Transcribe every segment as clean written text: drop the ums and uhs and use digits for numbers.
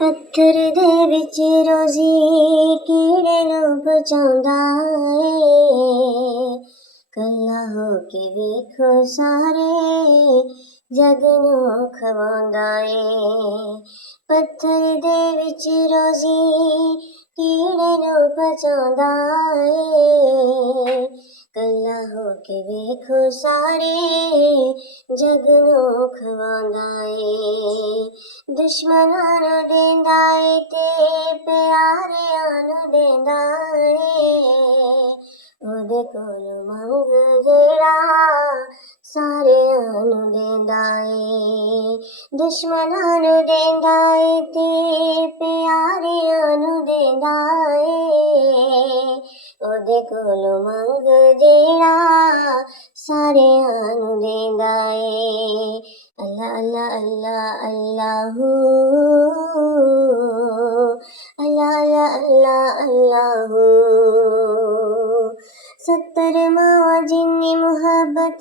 पत्थर दे विच रोजी कीड़े नूं बचाउंदा ए। कल्ला हो के वेखो सारे जग नूं खवाउंदा ए। पत्थर दे विच रोजी कीड़े नूं बचाउंदा ए। कल्ला हो के वेखो सारे जग नूं खवाउंदा ए। दुश्मनां नूं देंदा ए ते प्यारिआं नूं देंदा ए। ओहदे कोलों मंग जेड़ा सारिआं नूं देंदा ए। दुश्मनां नूं देंदा ए ते प्यारिआं नूं देंदा ए। ओहदे कोलों मंग जेड़ा सारिआं नूं देंदा ए। अल्लाह अल्लाह अल्लाह अल्लाहू, अल्लाह अल्लाह अल्लाह अल्लाहू। 70 मां जिन्नी मुहब्बत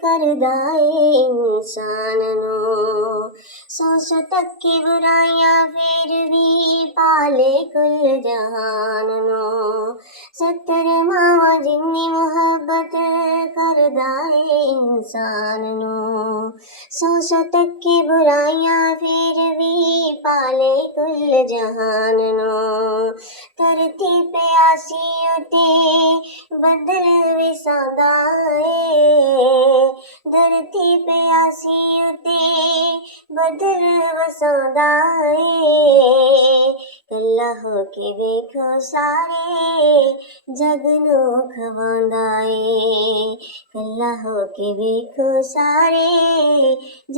करदा ए इंसान नूं। 100 तक्की बुराइयां फिर भी पाले कुल जहान नूं। 70 मां जिन्नी मुहब्बत करदा ए इंसान नूं। 100 तक्की बुराइयां फिर भी पाले कुल जहान नूं। धरती पे आसी उते बदल विसांदा ए। धरती पे आसी उते बदल वसांदा ए। कल्ला हो के वेखो सारे जग नूं खवाउंदा ए। कल्ला हो के वेखो सारे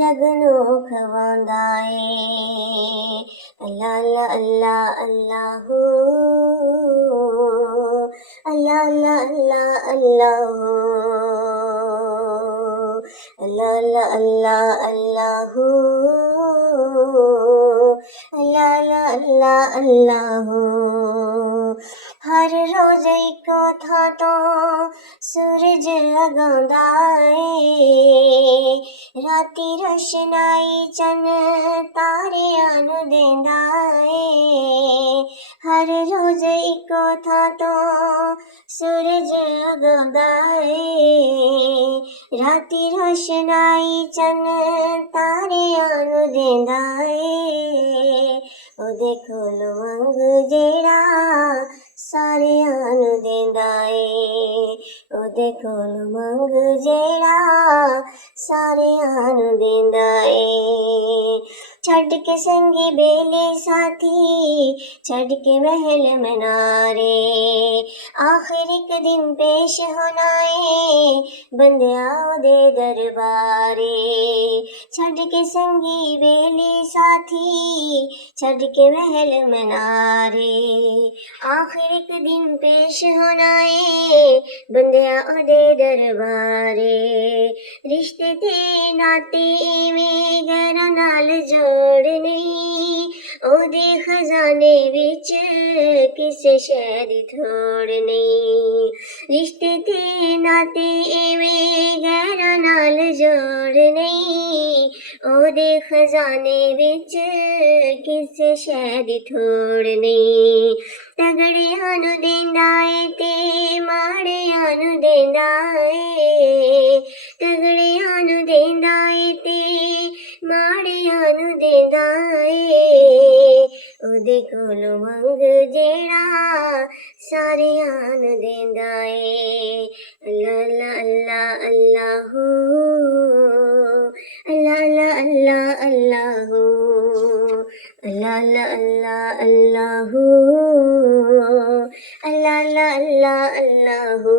जग नूं खवाउंदा ए। अल्लाह अल्लाह अल्लाह अल्लाहू, अल्लाह अल्लाह अल्लाह अल्लाहू। अल्लाह अल्लाह अल्लाह अल्लाहू, अल्लाह अल्लाह अल्लाह अल्लाहू। हर रोज इको थां तों सूरज उगाउंदा ए। राती रोशनाई चन्न तारिआं नूं देंदा ए। हर रोज इको थां तों सूरज उगाउंदा ए। राती रोशनाई चन्न तारिआं नूं देंदा ए। ओहदे कोलों मंग जेड़ा सारिआं नूं देंदा ए। ओहदे कोलों मंग जेड़ा सारिआं नूं देंदा ए। छड्ड के संगी बेली साथी, छड्ड के महल मनारे, आखिर एक दिन पेश होना ए बंदिया ओहदे दरबारे। छड्ड के संगी बेली साथी, छड्ड के महल मनारे, आखिर एक दिन पेश होना ए बंदिया ओहदे दरबारे। रिश्ते ते नाते इवें गैरां नाल जोड़ने, ओहदे खजाने विच किसे शै दी थोड़ नहीं। रिश्ते ते नाते इवें गैरां नाल जोड़ने, ओहदे खजाने विच किसे शै दी थोड़ नहीं। तगड़िआं नूं देंदा ए ते माड़िआं नूं देंदा ए। तगड़िआं नूं देंदा ए ते माड़िआं नूं देंदा ए। ओहदे कोलों मंग जेड़ा सारिआं नूं देंदा ए। अल्लाह अल्लाह अल्लाह अल्लाहू, अल्लाह अल्लाह अल्लाह अल्लाहू। अल्लाह अल्लाह अल्लाह अल्लाहू, अल्लाह अल्लाह अल्लाह अल्लाहू।